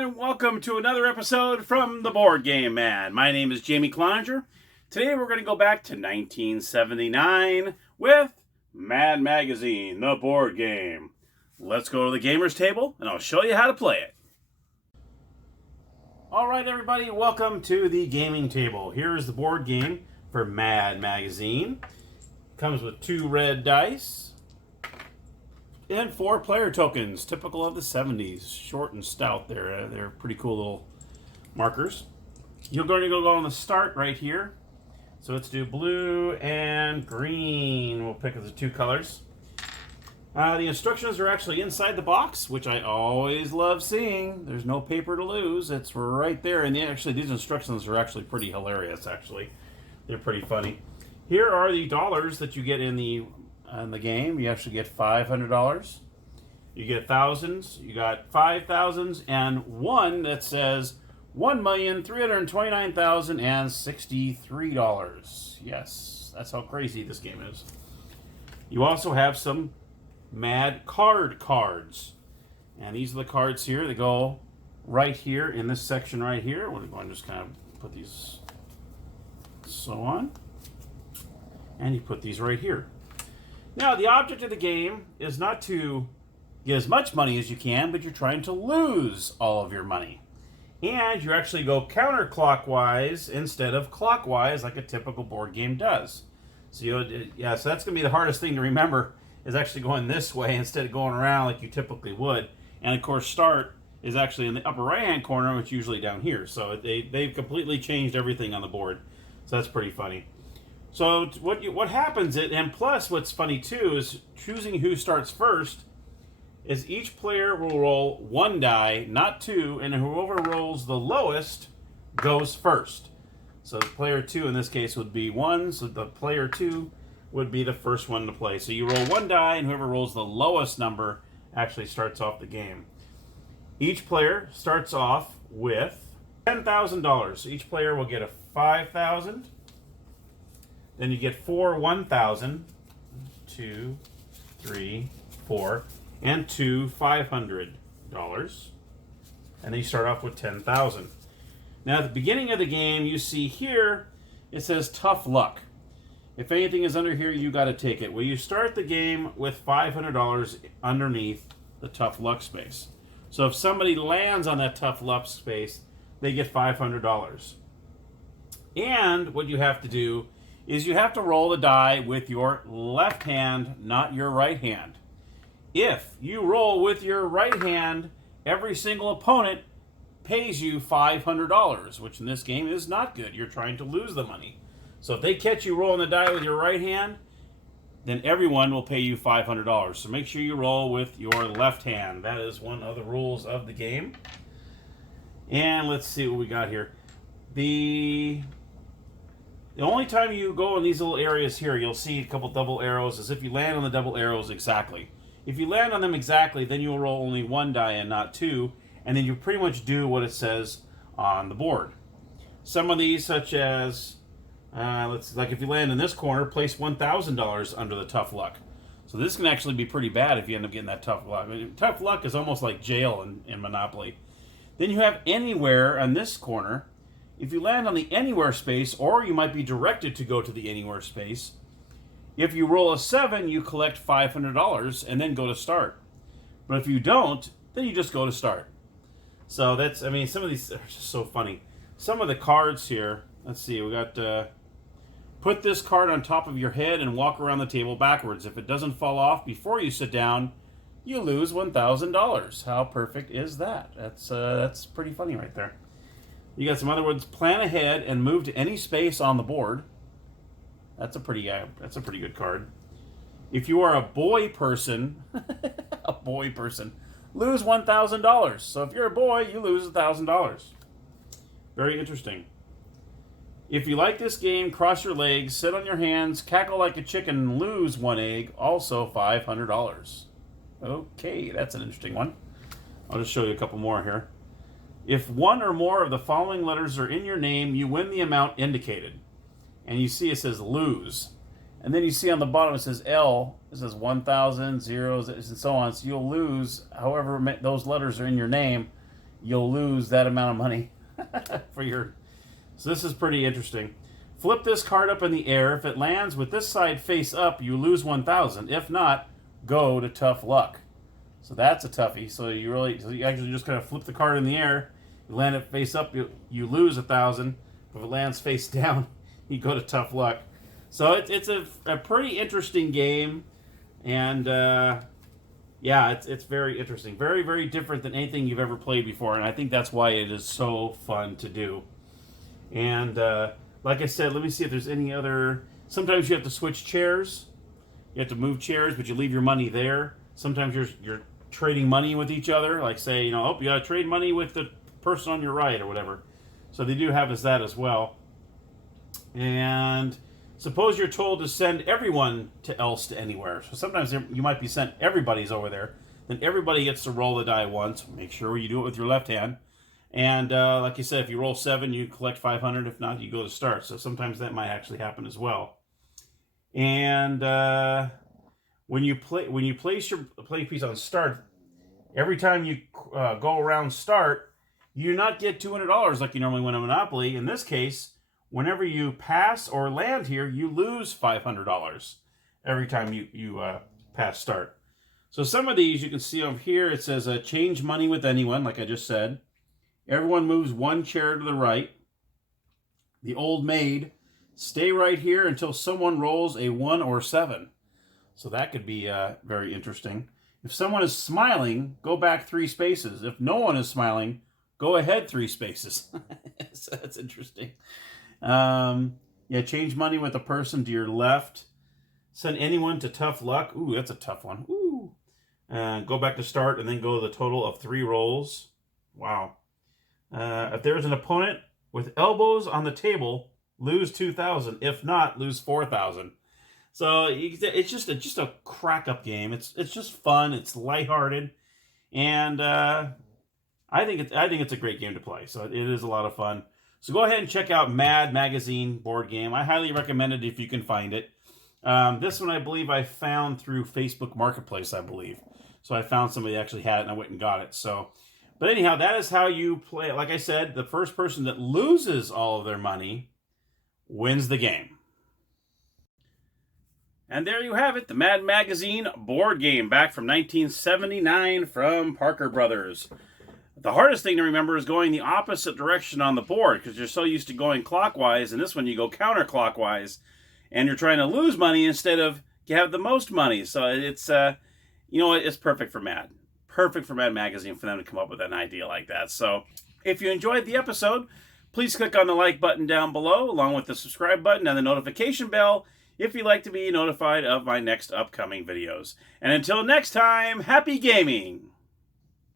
and welcome to another episode from the Board Game Man. My name is Jamie Cloninger. Today we're going to go back to 1979 with Mad Magazine, the board game. Let's go to the gamer's table and I'll show you how to play it. Alright everybody, welcome to the gaming table. Here is the board game for Mad Magazine. Comes with 2 red dice and 4 player tokens, typical of the 70s. Short and stout there. They're pretty cool little markers. You're going to go on the start right here. So let's do blue and green. We'll pick the 2 colors. The instructions are actually inside the box, which I always love seeing. There's no paper to lose. It's right there. And these instructions are actually pretty hilarious, actually. They're pretty funny. Here are the dollars that you get in the game. You actually get $500. You get thousands. You got 5,000s and one that says $1,329,063. Yes, that's how crazy this game is. You also have some Mad cards. And these are the cards here. They go right here in this section right here. We're going to just kind of put these so on. And you put these right here. Now, the object of the game is not to get as much money as you can, but you're trying to lose all of your money. And you actually go counterclockwise instead of clockwise like a typical board game does. So, so that's going to be the hardest thing to remember, is actually going this way instead of going around like you typically would. And, of course, start is actually in the upper right-hand corner, which is usually down here. So they've completely changed everything on the board. So that's pretty funny. So what happens, and plus what's funny too, is choosing who starts first is each player will roll 1 die, not 2, and whoever rolls the lowest goes first. So player 2 in this case would be 1, so the player 2 would be the first one to play. So you roll 1 die, and whoever rolls the lowest number actually starts off the game. Each player starts off with $10,000. So each player will get a $5,000. Then you get 4 $1,000, 2, 3, 4, and 2 $500. And then you start off with 10,000. Now at the beginning of the game, you see here, it says tough luck. If anything is under here, you got to take it. Well, you start the game with $500 underneath the tough luck space. So if somebody lands on that tough luck space, they get $500. And what you have to do is you have to roll the die with your left hand, not your right hand. If you roll with your right hand, every single opponent pays you $500, which in this game is not good. You're trying to lose the money. So if they catch you rolling the die with your right hand, then everyone will pay you $500. So make sure you roll with your left hand. That is one of the rules of the game. And let's see what we got here. The only time you go in these little areas here, you'll see a couple double arrows, as if you land on the double arrows exactly. If you land on them exactly, then you'll roll only 1 die and not 2, and then you pretty much do what it says on the board. Some of these, such as, like if you land in this corner, place $1,000 under the tough luck. So this can actually be pretty bad if you end up getting that tough luck. I mean, tough luck is almost like jail in Monopoly. Then you have anywhere on this corner. If you land on the anywhere space, or you might be directed to go to the anywhere space, if you roll a 7, you collect $500 and then go to start. But if you don't, then you just go to start. So that's, I mean, some of these are just so funny. Some of the cards here, let's see, we got, put this card on top of your head and walk around the table backwards. If it doesn't fall off before you sit down, you lose $1,000. How perfect is that? That's pretty funny right there. You got some other words. Plan ahead and move to any space on the board. That's a pretty good card. If you are a boy person, lose $1,000. So if you're a boy, you lose $1,000. Very interesting. If you like this game, cross your legs, sit on your hands, cackle like a chicken, and lose 1 egg. Also $500. Okay, that's an interesting one. I'll just show you a couple more here. If 1 or more of the following letters are in your name, you win the amount indicated. And you see it says lose. And then you see on the bottom it says L. It says 1,000, zeros, and so on. So you'll lose however those letters are in your name. you'll lose that amount of money for your. So this is pretty interesting. Flip this card up in the air. If it lands with this side face up, you lose 1,000. If not, go to tough luck. So that's a toughie. So you actually just kind of flip the card in the air. You land it face up, you lose 1,000. If it lands face down, you go to tough luck. So it's a pretty interesting game, and yeah, it's very interesting. Very, very different than anything you've ever played before, and I think that's why it is so fun to do. And like I said, let me see if there's any other. Sometimes you have to switch chairs. You have to move chairs, but you leave your money there. Sometimes you're trading money with each other. Like say, you got to trade money with the person on your right or whatever. So they do have that as well. And suppose you're told to send everyone to anywhere. So sometimes you might be sent, everybody's over there. Then everybody gets to roll the die once. Make sure you do it with your left hand. And like you said, if you roll 7, you collect 500. If not, you go to start. So sometimes that might actually happen as well. And when you place your playing piece on start, every time you go around start, you do not get $200 like you normally win a Monopoly. In this case, whenever you pass or land here, you lose $500 every time you pass start. So some of these you can see over here. It says change money with anyone, like I just said. Everyone moves one chair to the right. The old maid, stay right here until someone rolls a 1 or 7. So that could be very interesting. If someone is smiling, go back 3 spaces. If no one is smiling, go ahead 3 spaces. So that's interesting. Yeah, change money with a person to your left. Send anyone to tough luck. Ooh, that's a tough one. Ooh. Go back to start and then go to the total of 3 rolls. Wow. If there's an opponent with elbows on the table, lose 2,000. If not, lose 4,000. So it's just a crack-up game. It's just fun. It's lighthearted, and I think it's a great game to play. So it is a lot of fun. So go ahead and check out Mad Magazine board game. I highly recommend it if you can find it. This one I believe I found through Facebook Marketplace, I believe. So I found somebody actually had it and I went and got it. So, but anyhow, that is how you play. Like I said, the first person that loses all of their money wins the game. And there you have it, the Mad Magazine board game, back from 1979 from Parker Brothers. The hardest thing to remember is going the opposite direction on the board, because you're so used to going clockwise, and this one you go counterclockwise, and you're trying to lose money instead of have the most money. So it's, it's perfect for Mad. Perfect for Mad Magazine for them to come up with an idea like that. So if you enjoyed the episode, please click on the like button down below, along with the subscribe button and the notification bell, if you'd like to be notified of my next upcoming videos. And until next time, happy gaming!